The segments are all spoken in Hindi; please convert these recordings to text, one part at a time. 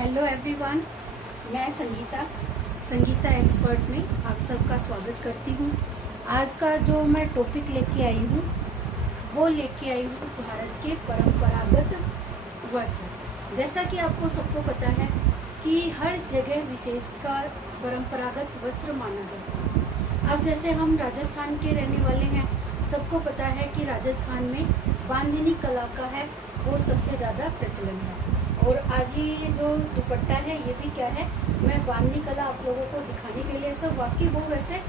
हेलो एवरीवन, मैं संगीता एक्सपर्ट में आप सबका स्वागत करती हूँ। आज का जो मैं टॉपिक लेके आई हूँ वो लेके आई हूँ भारत के परंपरागत वस्त्र। जैसा कि आपको सबको पता है कि हर जगह विशेष का परंपरागत वस्त्र माना जाता है। अब जैसे हम राजस्थान के रहने वाले हैं, सबको पता है कि राजस्थान में बांधनी कला का है वो सबसे ज़्यादा प्रचलन है। और आज ये जो दुपट्टा है ये भी क्या है, मैं बांधनी कला आप लोगों को दिखाने के लिए सब वाकई वो वैसे,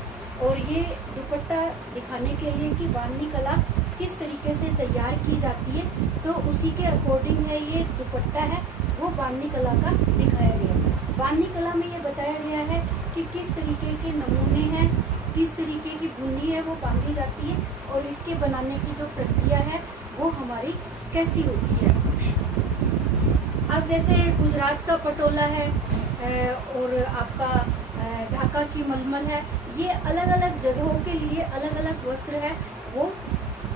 और ये दुपट्टा दिखाने के लिए कि बांधनी कला किस तरीके से तैयार की जाती है, तो उसी के अकॉर्डिंग है ये दुपट्टा है वो बांधनी कला का दिखाया गया है। बांधनी कला में ये बताया गया है कि किस तरीके के नमूने हैं, किस तरीके की बुनी है वो बांधी जाती है, और इसके बनाने की जो प्रक्रिया है वो हमारी कैसी होती है। अब जैसे गुजरात का पटोला है और आपका ढाका की मलमल है, ये अलग अलग जगहों के लिए अलग अलग वस्त्र है वो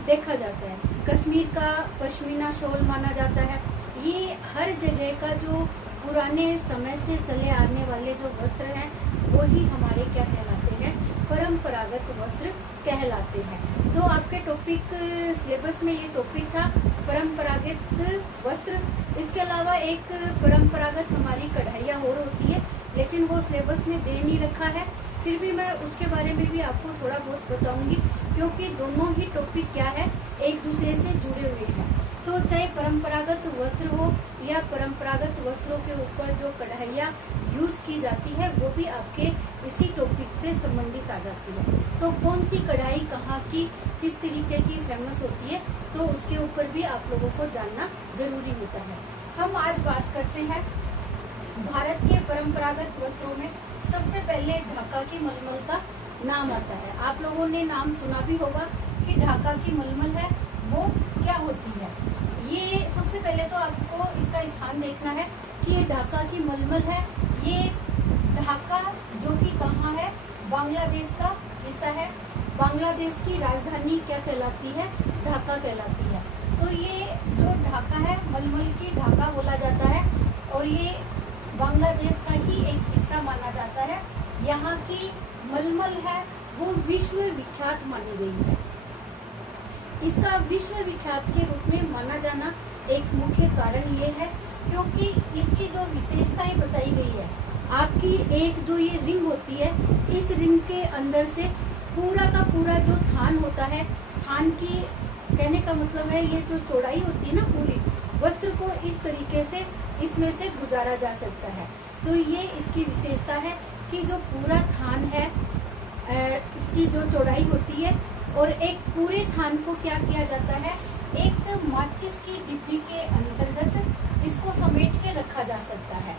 देखा जाता है। कश्मीर का पश्मीना शॉल माना जाता है। ये हर जगह का जो पुराने समय से चले आने वाले जो वस्त्र हैं वो ही हमारे क्या कहलाते हैं, परंपरागत वस्त्र कहलाते हैं। तो आपके टॉपिक सिलेबस में ये टॉपिक था परंपरागत वस्त्र। इसके अलावा एक परंपरागत हमारी कढ़ाइयाँ और होती है, लेकिन वो सिलेबस में दे नहीं रखा है। फिर भी मैं उसके बारे में भी आपको थोड़ा बहुत बताऊंगी, क्योंकि दोनों ही टॉपिक क्या है, एक दूसरे से जुड़े हुए हैं। तो चाहे परंपरागत वस्त्र हो या परंपरागत वस्त्रों के ऊपर जो कढ़ाइयाँ यूज की जाती है वो भी आपके इसी टॉपिक से संबंधित आ जाती है। तो कौन सी कढ़ाई कहाँ की किस तरीके की फेमस होती है, तो उसके ऊपर भी आप लोगों को जानना जरूरी होता है। हम आज बात करते हैं भारत के परंपरागत वस्त्रों में। सबसे पहले ढाका की मलमल का नाम आता है। आप लोगों ने नाम सुना भी होगा कि ढाका की मलमल है वो क्या होती है। ये सबसे पहले तो आपको इसका स्थान देखना है कि ये ढाका की मलमल है। ये ढाका जो कि कहाँ है, बांग्लादेश का हिस्सा है। बांग्लादेश की राजधानी क्या कहलाती है, ढाका कहलाती है। तो ये जो ढाका है, मलमल की ढाका बोला जाता है, और ये बांग्लादेश का ही एक हिस्सा माना जाता है। यहाँ की मलमल है वो विश्व विख्यात मानी गई है। इसका विश्व विख्यात के रूप में माना जाना एक मुख्य कारण ये है क्योंकि इसकी जो विशेषताएं बताई गई है। आपकी एक जो ये रिंग होती है, इस रिंग के अंदर से पूरा का पूरा जो थान होता है, थान की कहने का मतलब है ये जो चौड़ाई होती है ना, पूरी वस्त्र को इस तरीके से इसमें से गुजारा जा सकता है। तो ये इसकी विशेषता है कि जो पूरा थान है इसकी जो चौड़ाई होती है, और एक पूरे थान को क्या किया जाता है, एक माचिस की डिब्बी के अंतर्गत इसको समेट के रखा जा सकता है।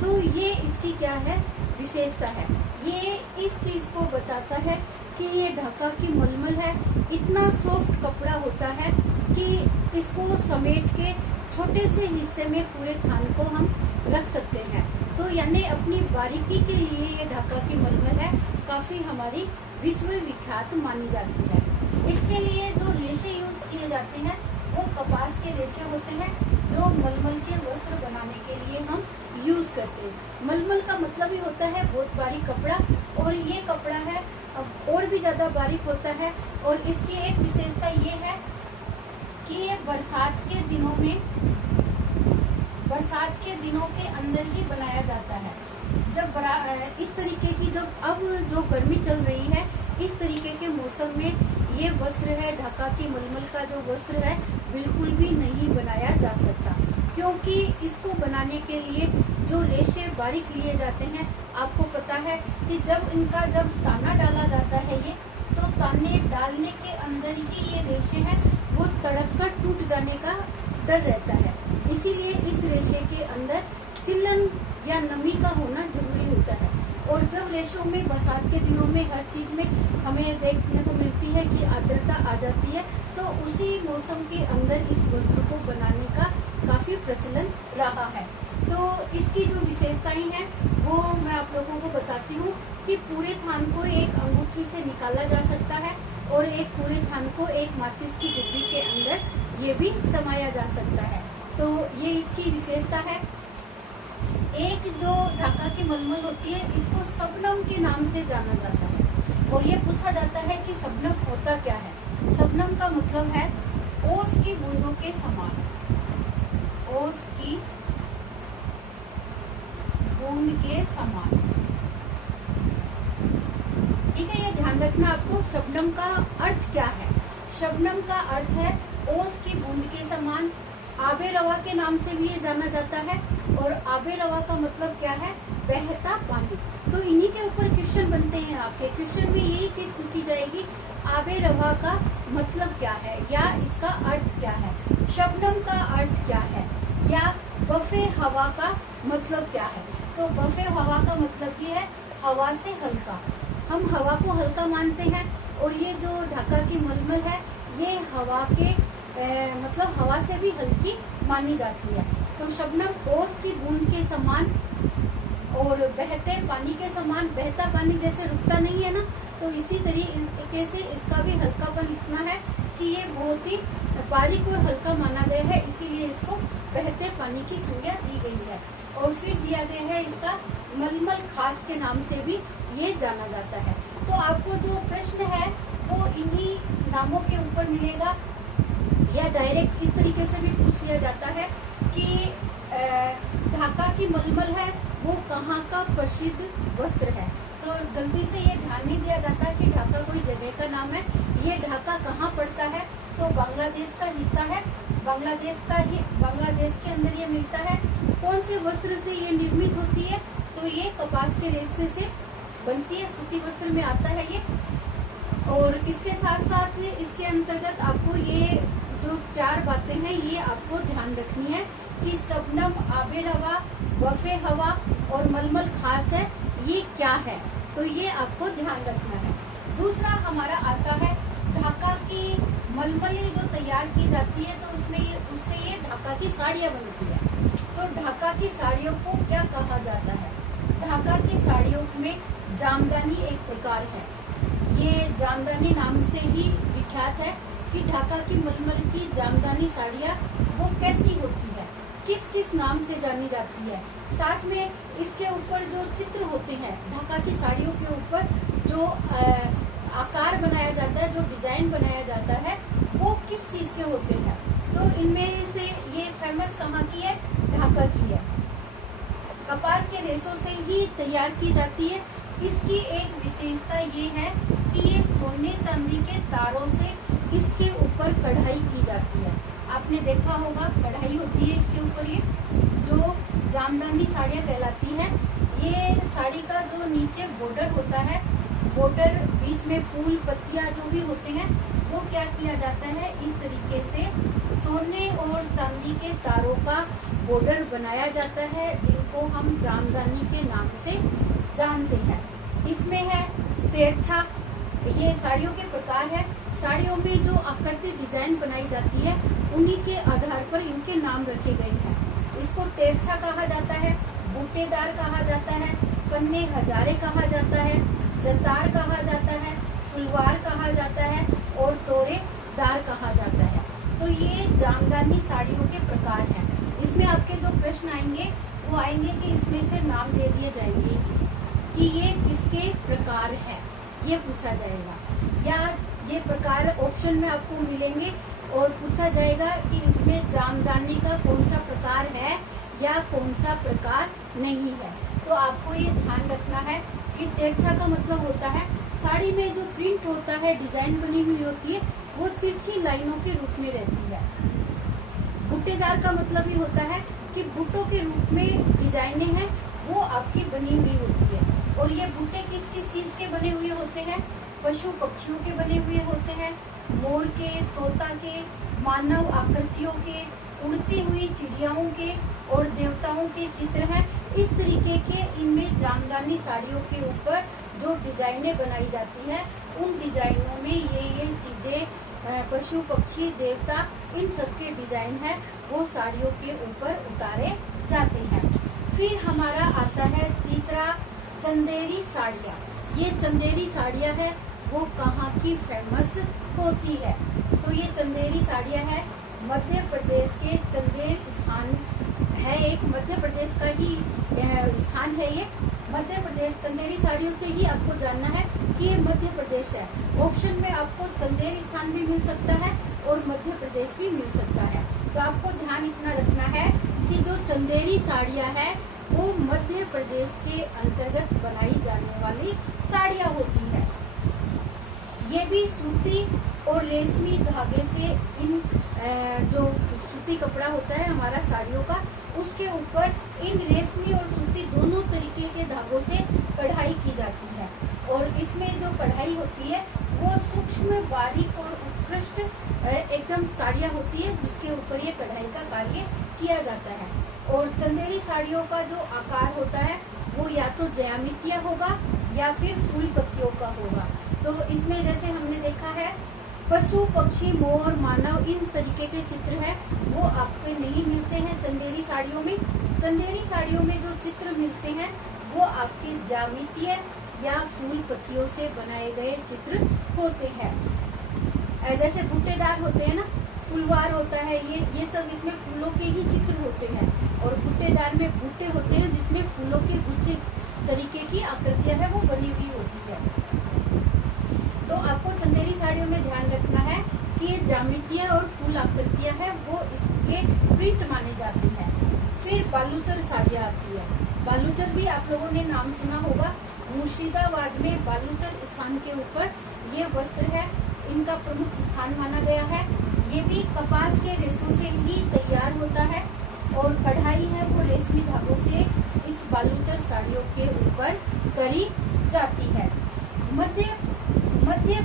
तो ये इसकी क्या है, विशेषता है। ये इस चीज को बताता है कि ये ढाका की मलमल है, इतना सॉफ्ट कपड़ा होता है कि इसको समेट के छोटे से हिस्से में पूरे थान को हम रख सकते हैं। तो यानी अपनी बारीकी के लिए ये ढाका की मलमल है काफी हमारी विश्व विख्यात मानी जाती है। इसके लिए जो रेशे यूज किए जाते हैं वो कपास के रेशे होते हैं, जो मलमल के वस्त्र बनाने के लिए हम यूज करते हैं। मलमल का मतलब ही होता है बहुत बारीक कपड़ा, और ये कपड़ा है अब और भी ज्यादा बारीक होता है। और इसकी एक विशेषता ये है कि ये बरसात के दिनों के अंदर ही बनाया जाता है। जब इस तरीके की जब अब जो गर्मी चल रही है, इस तरीके के मौसम में ये वस्त्र है, ढाका की मलमल का जो वस्त्र है बिल्कुल भी नहीं बनाया जा सकता, क्योंकि इसको बनाने के लिए जो रेशे बारीक लिए जाते हैं। आपको पता है कि जब ताना डाला जाता है ये, तो ताने डालने के अंदर ही ये रेशे हैं वो तड़क कर टूट जाने का डर रहता है। इसीलिए इस रेशे के अंदर सिलन या नमी का होना जरूरी होता है। और जब रेशों में बरसात के दिनों में हर चीज में हमें देखने को मिलती है कि आर्द्रता आ जाती है, तो उसी मौसम के अंदर इस वस्त्र को बनाने का काफी प्रचलन रहा है। तो इसकी जो विशेषताएं हैं वो मैं आप लोगों को बताती हूँ कि पूरे थान को एक अंगूठी से निकाला जा सकता है, और एक पूरे थान को एक माचिस की डिब्बी के अंदर ये भी समाया जा सकता है। तो ये इसकी विशेषता है। एक जो ढाका की मलमल होती है, इसको शबनम के नाम से जाना जाता है। और ये पूछा जाता है कि शबनम होता क्या है। शबनम का मतलब है ओस की बूंदों के समान, ओस की बूंद के समान। ठीक है, ये ध्यान रखना आपको। शबनम का अर्थ क्या है? शबनम का अर्थ है ओस की बूंद के समान। आबे रवा के नाम से भी ये जाना जाता है। और आबे रवा का मतलब क्या है? बहता पानी। तो इन्हीं के ऊपर क्वेश्चन बनते हैं आपके। क्वेश्चन में यही चीज पूछी जाएगी, आबे रवा का मतलब क्या है, या इसका अर्थ क्या है, शबनम का अर्थ क्या है, या बफे हवा का मतलब क्या है। तो बफे हवा का मतलब ये है हवा से हल्का। हम हवा को हल्का मानते हैं, और ये जो ढाका की मलमल है ये हवा के मतलब हवा से भी हल्की मानी जाती है। तो शबनम ओस की बूंद के समान और बहते पानी के समान। बहता पानी जैसे रुकता नहीं है ना, तो इसी तरीके से इसका भी हल्कापन इतना है कि ये बहुत ही बारीक और हल्का माना गया है, इसीलिए इसको बहते पानी की संज्ञा दी गई है। और फिर दिया गया है इसका मलमल खास के नाम से भी ये जाना जाता है। तो आपको जो प्रश्न है वो इन्हीं नामों के ऊपर मिलेगा, या डायरेक्ट इस तरीके से भी पूछ लिया जाता है कि ढाका की मलमल है वो कहाँ का प्रसिद्ध वस्त्र है। तो जल्दी से ये ध्यान नहीं दिया जाता कि ढाका कोई जगह का नाम है। ये ढाका कहाँ पड़ता है? तो बांग्लादेश का हिस्सा है। बांग्लादेश के अंदर ये मिलता है। कौन से वस्त्र से ये निर्मित होती है? तो ये कपास के रेशे से बनती है, सूती वस्त्र में आता है ये। और इसके साथ साथ इसके अंतर्गत आपको ये जो 4 बातें हैं ये आपको ध्यान रखनी है कि शबनम, आबे रवा, बफे हवा और मलमल खास है, ये क्या है। तो ये आपको ध्यान रखना है। दूसरा हमारा आता है ढाका की मलमल जो तैयार की जाती है, तो उससे ये ढाका की साड़ियाँ बनती है। तो ढाका की साड़ियों को क्या कहा जाता है? ढाका की साड़ियों में जामदानी एक प्रकार है। ये जामदानी नाम से ही विख्यात है कि ढाका की मलमल की जामदानी साड़ियाँ वो कैसी होती है, किस किस नाम से जानी जाती है। साथ में इसके ऊपर जो चित्र होते हैं, ढाका की साड़ियों के ऊपर जो आकार बनाया जाता है, जो डिजाइन बनाया जाता है, वो किस चीज के होते हैं। तो इनमें से ये फेमस कहाँ की है? ढाका की है। कपास के रेशों से ही तैयार की जाती है। इसकी एक विशेषता ये है कि ये सोने चांदी के तारों से इसके ऊपर कढ़ाई की जाती है। आपने देखा होगा कढ़ाई होती है इसके ऊपर, ये जो जामदानी साड़ियाँ कहलाती हैं। ये साड़ी का जो नीचे बॉर्डर होता है, बॉर्डर बीच में फूल पत्तियाँ जो भी होते हैं, वो क्या किया जाता है, इस तरीके से सोने और चांदी के तारों का बॉर्डर बनाया जाता है, जिनको हम जामदानी के नाम से जानते हैं। इसमें है तेरछा, ये साड़ियों के प्रकार है। साड़ियों में जो आकृति डिजाइन बनाई जाती है, उन्हीं के आधार पर इनके नाम रखे गए हैं। इसको तेरछा कहा जाता है, बूटेदार कहा जाता है, पन्ने हजारे कहा जाता है, जतार कहा जाता है, फुलवार कहा जाता है और तोरेदार कहा जाता है। तो ये जामदानी साड़ियों के प्रकार हैं। इसमें आपके जो प्रश्न आएंगे वो आएंगे कि इसमें से नाम दे दिए जाएंगे कि ये किसके प्रकार है, ये पूछा जाएगा। या ये प्रकार ऑप्शन में आपको मिलेंगे और पूछा जाएगा कि इसमें जामदानी का कौन सा प्रकार है या कौन सा प्रकार नहीं है। तो आपको ये ध्यान रखना है कि तिरछा का मतलब होता है साड़ी में जो प्रिंट होता है, डिजाइन बनी हुई होती है, वो तिरछी लाइनों के रूप में रहती है। बूटेदार का मतलब ये होता है कि बूटों के रूप में डिजाइनें हैं, वो आपकी बनी हुई होती है। और ये बूटे किस किस चीज के बने हुए होते हैं? पशु पक्षियों के बने हुए होते हैं, मोर के, तोता के, मानव आकृतियों के, उड़ती हुई चिड़ियाओं के और देवताओं के चित्र हैं। इस तरीके के इनमें जामदानी साड़ियों के ऊपर जो डिजाइनें बनाई जाती हैं, उन डिजाइनों में ये चीजें, पशु पक्षी देवता, इन सब के डिजाइन है वो साड़ियों के ऊपर उतारे जाते हैं। फिर हमारा आता है तीसरा, चंदेरी साड़ियाँ। ये चंदेरी साड़ियाँ है वो कहाँ की फेमस होती है? तो ये चंदेरी साड़ियाँ है मध्य प्रदेश के चंदेर स्थान है, एक मध्य प्रदेश का ही स्थान है ये मध्य प्रदेश। चंदेरी साड़ियों से ही आपको जानना है कि ये मध्य प्रदेश है। ऑप्शन में आपको चंदेरी स्थान भी मिल सकता है और मध्य प्रदेश भी मिल सकता है। तो आपको ध्यान इतना रखना है कि जो चंदेरी साड़ियाँ है वो मध्य प्रदेश के अंतर्गत बनाई जाने वाली साड़ियाँ होती है। ये भी सूती और रेशमी धागे से इन जो सूती कपड़ा होता है हमारा साड़ियों का, उसके ऊपर इन रेशमी और सूती दोनों तरीके के धागों से कढ़ाई की जाती है। और इसमें जो कढ़ाई होती है वो सूक्ष्म, बारीक और उत्कृष्ट एकदम साड़ियाँ होती है जिसके ऊपर ये कढ़ाई का कार्य किया जाता है। और चंदेरी साड़ियों का जो आकार होता है वो या तो ज्यामितीय होगा या फिर फूल पत्तियों का होगा। तो इसमें जैसे हमने देखा है पशु, पक्षी, मोर, मानव, इन तरीके के चित्र है वो आपको नहीं मिलते हैं चंदेरी साड़ियों में। चंदेरी साड़ियों में जो चित्र मिलते हैं वो आपके ज्यामितीय या फूल पत्तियों से बनाए गए चित्र होते हैं। जैसे बूटेदार होते हैं ना, फूलवार होता है, ये सब इसमें फूलों के ही चित्र होते हैं। और बूटेदार में बूटे होते हैं जिसमें फूलों के गुच्छे तरीके की आकृतियां है वो बनी हुई होती है। तो आपको चंदेरी साड़ियों में ध्यान रखना है कि ये ज्यामितीय और फूल आकृतियां है वो इसके प्रिंट माने जाते हैं। फिर बालूचर साड़ियाँ आती है। बालूचर भी आप लोगों ने नाम सुना होगा। मुर्शिदाबाद में बालूचर स्थान के ऊपर ये वस्त्र है, इनका प्रमुख स्थान माना गया है। ये भी कपास के रेशों से ही तैयार होता है और कढ़ाई है वो रेशमी धागों से इस बालूचर साड़ियों के ऊपर करी जाती है। मध्य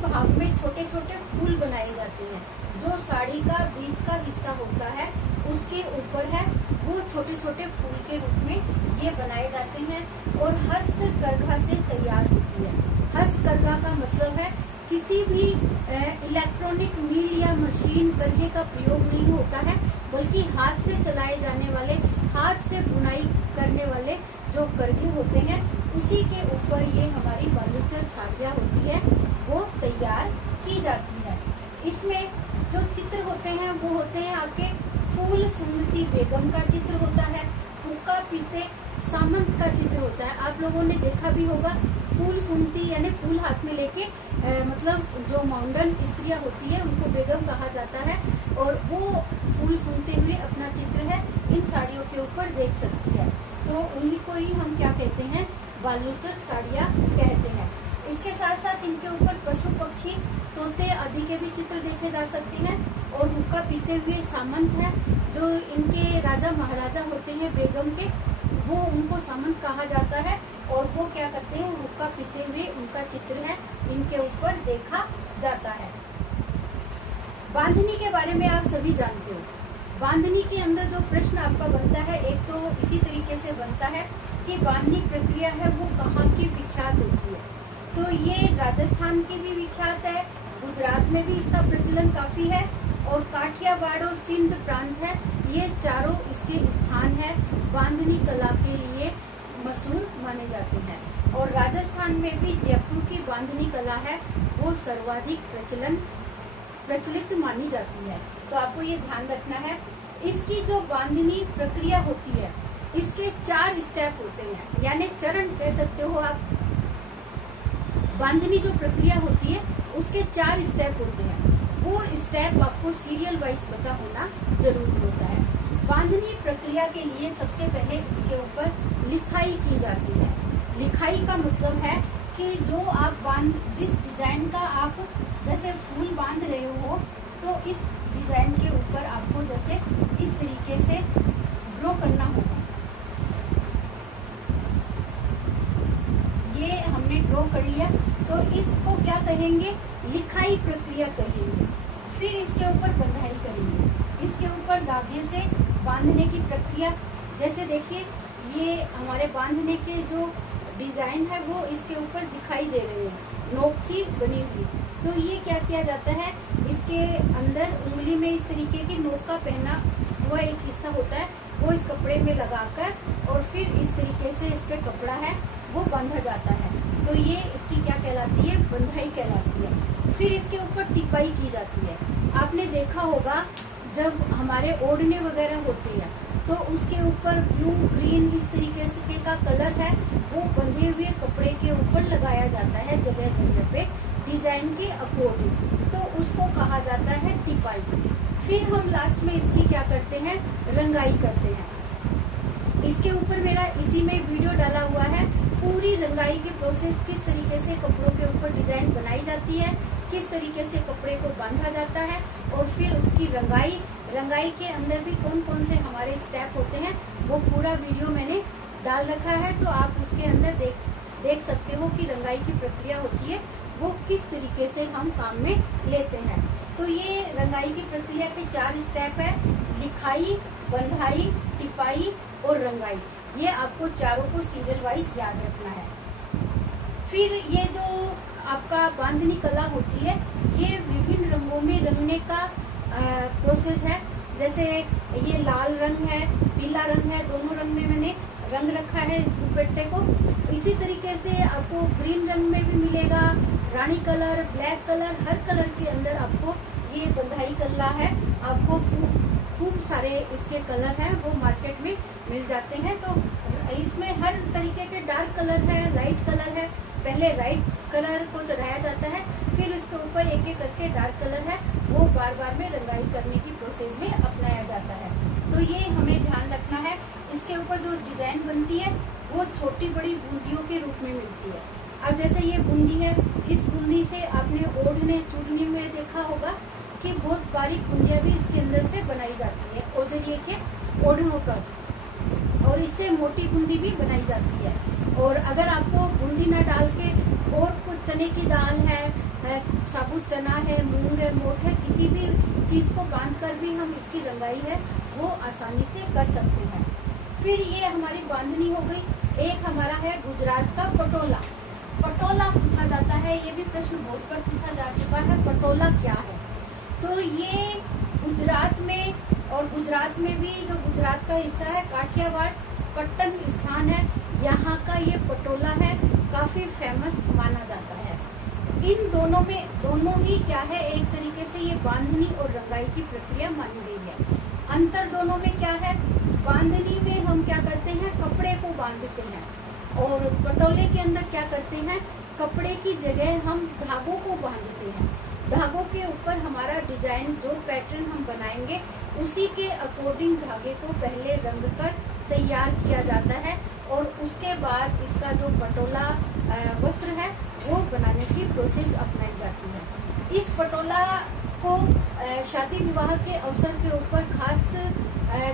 भाग में छोटे छोटे फूल बनाए जाते हैं। जो साड़ी का बीच का हिस्सा होता है उसके ऊपर है वो छोटे छोटे फूल के रूप में ये बनाए जाते हैं और हस्तकरघा से तैयार होती है। हस्तकरघा का मतलब है किसी भी इलेक्ट्रॉनिक मिल या मशीन करघे का प्रयोग नहीं होता है, बल्कि हाथ से चलाए जाने वाले, हाथ से बुनाई करने वाले जो करघे होते हैं उसी के ऊपर ये हमारी बालूचर साड़ियाँ होती है वो तैयार की जाती है। इसमें जो चित्र होते हैं वो होते हैं आपके फूल सुंदती बेगम का चित्र होता है, हुक्का पीते सामंत का चित्र होता है। आप लोगों ने देखा भी होगा फूल सुनती यानी फूल हाथ में लेके मतलब जो मॉडर्न स्त्रियां होती है उनको बेगम कहा जाता है और वो फूल सुनते हुए अपना चित्र है इन साड़ियों के ऊपर देख सकती है। तो उन्हीं को ही हम क्या कहते हैं, बालूचर साड़ियाँ कहते हैं। इसके साथ साथ इनके ऊपर पशु, पक्षी, तोते आदि के भी चित्र देखे जा सकते हैं। और हुक्का पीते हुए सामंत है, जो इनके राजा महाराजा होते हैं बेगम के, वो उनको सामंत कहा जाता है और वो क्या करते हैं, हुक्का पीते हुए उनका चित्र है इनके ऊपर देखा जाता है। बांधनी के बारे में आप सभी जानते हो। बांधनी के अंदर जो प्रश्न आपका बनता है, एक तो इसी तरीके से बनता है कि बांधनी प्रक्रिया है वो कहाँ की विख्यात होती है। तो ये राजस्थान की भी विख्यात है, गुजरात में भी इसका प्रचलन काफी है और काठियावाड़ और सिंध प्रांत है, ये चारों इसके स्थान है बांधनी कला के लिए मशहूर माने जाते हैं। और राजस्थान में भी जयपुर की बांधनी कला है वो सर्वाधिक प्रचलित मानी जाती है। तो आपको ये ध्यान रखना है, इसकी जो बांधनी प्रक्रिया होती है इसके 4 स्टेप होते हैं, यानी चरण कह सकते हो आप। बांधनी जो प्रक्रिया होती है उसके 4 स्टेप होते हैं, वो स्टेप आपको सीरियल वाइज पता होना जरूरी होता है। बांधनी प्रक्रिया के लिए सबसे पहले इसके ऊपर लिखाई की जाती है। लिखाई का मतलब है कि जो आप जिस डिजाइन का आप जैसे फूल बांध रहे हो तो इस डिजाइन के ऊपर आपको जैसे इस तरीके से ड्रॉ करना होगा। ये हमने ड्रॉ कर लिया तो इसको क्या कहेंगे, लिखाई प्रक्रिया कहेंगे। फिर इसके ऊपर बंधाई करेंगे, इसके ऊपर धागे से बांधने की प्रक्रिया। जैसे देखिए ये हमारे बांधने के जो डिजाइन है वो इसके ऊपर दिखाई दे रहे हैं, नोक सी बनी हुई। तो ये क्या किया जाता है, इसके अंदर उंगली में इस तरीके की नोक का पहना हुआ एक हिस्सा होता है, वो इस कपड़े में लगाकर और फिर इस तरीके से इस पे कपड़ा है वो बांधा जाता है। तो ये इसकी क्या कहलाती है, बंधाई कहलाती है। फिर इसके ऊपर टिपाई की जाती है। आपने देखा होगा जब हमारे ओढ़ने वगैरह होती है तो उसके ऊपर ब्लू ग्रीन इस तरीके से का कलर है वो बंधे हुए कपड़े के ऊपर लगाया जाता है जगह जगह पे डिजाइन के अकॉर्डिंग, तो उसको कहा जाता है टिपाई। फिर हम लास्ट में इसकी क्या करते हैं, रंगाई करते हैं। इसके ऊपर मेरा इसी में वीडियो डाला हुआ है, पूरी रंगाई की प्रोसेस, किस तरीके से कपड़ों के ऊपर डिजाइन बनाई जाती है, किस तरीके से कपड़े को बांधा जाता है, और फिर उसकी रंगाई के अंदर भी कौन कौन से हमारे स्टेप होते हैं, वो पूरा वीडियो मैंने डाल रखा है। तो आप उसके अंदर देख सकते हो कि रंगाई की प्रक्रिया होती है वो किस तरीके से हम काम में लेते हैं। तो ये रंगाई की प्रक्रिया के 4 स्टेप है, लिखाई, बंधाई, टिपाई और रंगाई। ये आपको चारों को सीरियल वाइज याद रखना है। फिर ये जो आपका बांधनी कला होती है, ये विभिन्न रंगों में रंगने का प्रोसेस है। जैसे ये लाल रंग है, पीला रंग है, दोनों रंग में मैंने रंग रखा है इस दुपट्टे को। इसी तरीके से आपको ग्रीन रंग में भी मिलेगा, रानी कलर, ब्लैक कलर, हर कलर के अंदर आपको ये बंधाई कला है। आपको खूब सारे इसके कलर हैं वो मार्केट में मिल जाते हैं। तो इसमें हर तरीके के डार्क कलर है, लाइट कलर है। पहले लाइट कलर को चढ़ाया जाता है, फिर उसके ऊपर एक एक करके डार्क कलर है वो बार बार में रंगाई करने की प्रोसेस में अपनाया जाता है। तो ये हमें ध्यान रखना है। इसके ऊपर जो डिजाइन बनती है वो छोटी बड़ी बूंदियों के रूप में मिलती है। अब जैसे ये बूंदी है, इस बूंदी से आपने ओढ़ने चुड़नी में देखा होगा कि बहुत बारीक बूंदियां भी इसके अंदर से बनाई जाती है ओजरिए के ओढ़नों पर, और इससे मोटी बूंदी भी बनाई जाती है। और अगर आपको बूंदी ना डाल के और कुछ चने की दाल है, साबुत चना है, मूंग है, मोठ है, किसी भी चीज को बांध कर भी हम इसकी रंगाई है वो आसानी से कर सकते हैं। फिर ये हमारी बांधनी हो गई। एक हमारा है गुजरात का पटोला। पटोला पूछा जाता है, ये भी प्रश्न बहुत बार पूछा जा चुका है, पटोला क्या है। तो ये गुजरात में, और गुजरात में भी जो गुजरात का हिस्सा है काठियावाड़ पट्टन स्थान है, यहाँ का ये पटोला है काफी फेमस माना जाता है। इन दोनों ही क्या है, एक तरीके से ये बांधनी और रंगाई की प्रक्रिया मानी गई है। अंतर दोनों में क्या है, बांधनी में हम क्या करते हैं, कपड़े को बांधते हैं, और पटोले के अंदर क्या करते हैं, कपड़े की जगह हम धागों को बांधते हैं। धागों के ऊपर हमारा डिजाइन, जो पैटर्न हम बनाएंगे उसी के अकॉर्डिंग धागे को पहले रंग कर तैयार किया जाता है, और उसके बाद इसका जो पटोला वस्त्र है वो बनाने की प्रोसेस अपनाई जाती है। इस पटोला को शादी विवाह के अवसर के ऊपर खास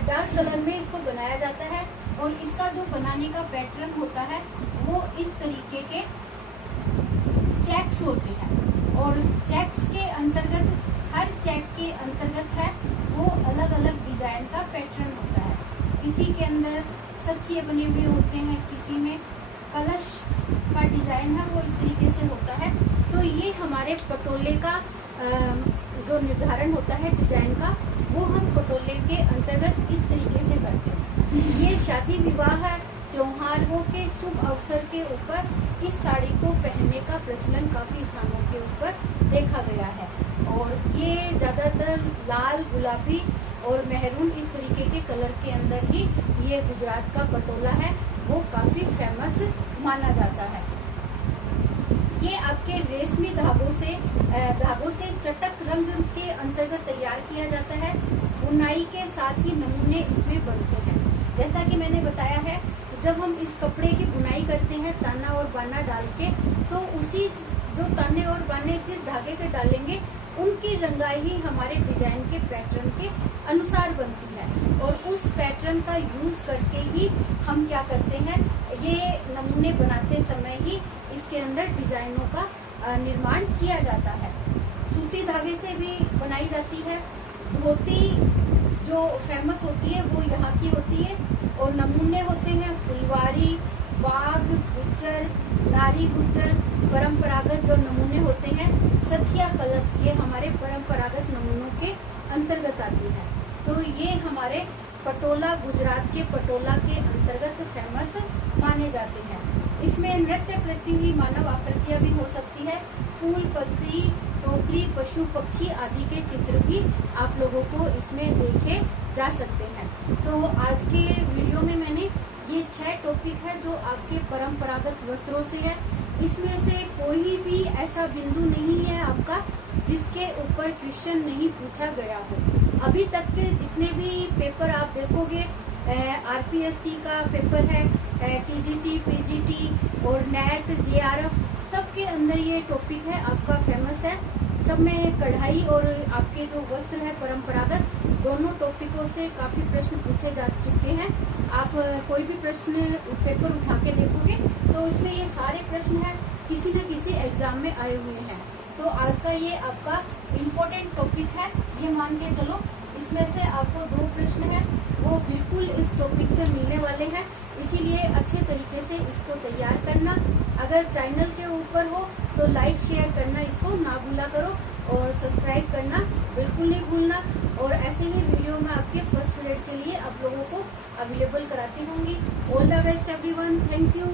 डार्क कलर में इसको बनाया जाता है, और इसका जो बनाने का पैटर्न होता है वो इस तरीके के चेक्स होते हैं, और चेक्स के अंतर्गत, हर चेक के अंतर्गत है वो अलग अलग डिजाइन का पैटर्न होता है। किसी के अंदर सथिये बने हुए होते हैं, किसी में कलश का डिजाइन है वो इस तरीके से होता है। तो ये हमारे पटोले का जो निर्धारण होता है डिजाइन का, वो हम पटोले के अंतर्गत इस तरीके से करते हैं। ये शादी विवाह त्योहारों के शुभ अवसर के ऊपर इस साड़ी को पहनने का प्रचलन काफी स्थानों के ऊपर देखा गया है, और ये ज्यादातर लाल, गुलाबी और मेहरून इस तरीके के कलर के अंदर ही ये गुजरात का पटोला है वो काफी फेमस माना जाता है। ये आपके रेशमी धागों से चटक रंग के अंतर्गत तैयार किया जाता है। बुनाई के साथ ही नमूने इसमें बनते हैं। जैसा कि मैंने बताया है, जब हम इस कपड़े की बुनाई करते हैं ताना और बाना डाल के, तो उसी जो ताने और बाने जिस धागे के डालेंगे उनकी रंगाई ही हमारे डिजाइन के पैटर्न के अनुसार बनती है, और उस पैटर्न का यूज करके ही हम क्या करते हैं, ये नमूने बनाते समय ही इसके अंदर डिजाइनों का निर्माण किया जाता है। सूती धागे से भी बनाई जाती है। धोती जो फेमस होती है वो यहाँ की होती है, और नमूने होते हैं फुलवारी, बाग, गुज्जर, नारी गुज्जर, परंपरागत जो नमूने होते हैं, सथिया कलश, ये हमारे परंपरागत नमूनों के अंतर्गत आती है। तो ये हमारे पटोला, गुजरात के पटोला के अंतर्गत फेमस माने जाते हैं। इसमें नृत्य करती हुई मानव आकृतियां भी हो सकती है। फूल, पत्ती, टोकरी, पशु पक्षी आदि के चित्र भी आप लोगों को इसमें देखे जा सकते हैं। तो आज के वीडियो में मैंने ये 6 टॉपिक है जो आपके परंपरागत वस्त्रों से है। इसमें से कोई भी ऐसा बिंदु नहीं है आपका जिसके ऊपर क्वेश्चन नहीं पूछा गया हो। अभी तक के जितने भी पेपर आप देखोगे, आरपीएससी का पेपर है, टीजीटी, पीजीटी और नेट, जेआरएफ, सबके अंदर ये टॉपिक है आपका फेमस है। सब में कढ़ाई और आपके जो वस्त्र है परंपरागत, दोनों टॉपिकों से काफी प्रश्न पूछे जा चुके हैं। आप कोई भी प्रश्न पेपर उठा के देखोगे तो उसमें ये सारे प्रश्न है किसी न किसी एग्जाम में आए हुए हैं। तो आज का ये आपका इम्पोर्टेंट टॉपिक है, ये मान के चलो। इसमें से आपको 2 प्रश्न है वो बिल्कुल इस टॉपिक से मिलने वाले हैं, इसीलिए अच्छे तरीके से इसको तैयार करना। अगर चैनल के ऊपर हो तो लाइक शेयर करना इसको ना भूला करो और सब्सक्राइब करना बिल्कुल नहीं भूलना। और ऐसे ही वीडियो में आपके फर्स्ट पीरियड के लिए आप लोगों को अवेलेबल कराती होंगी। All the best everyone, thank you.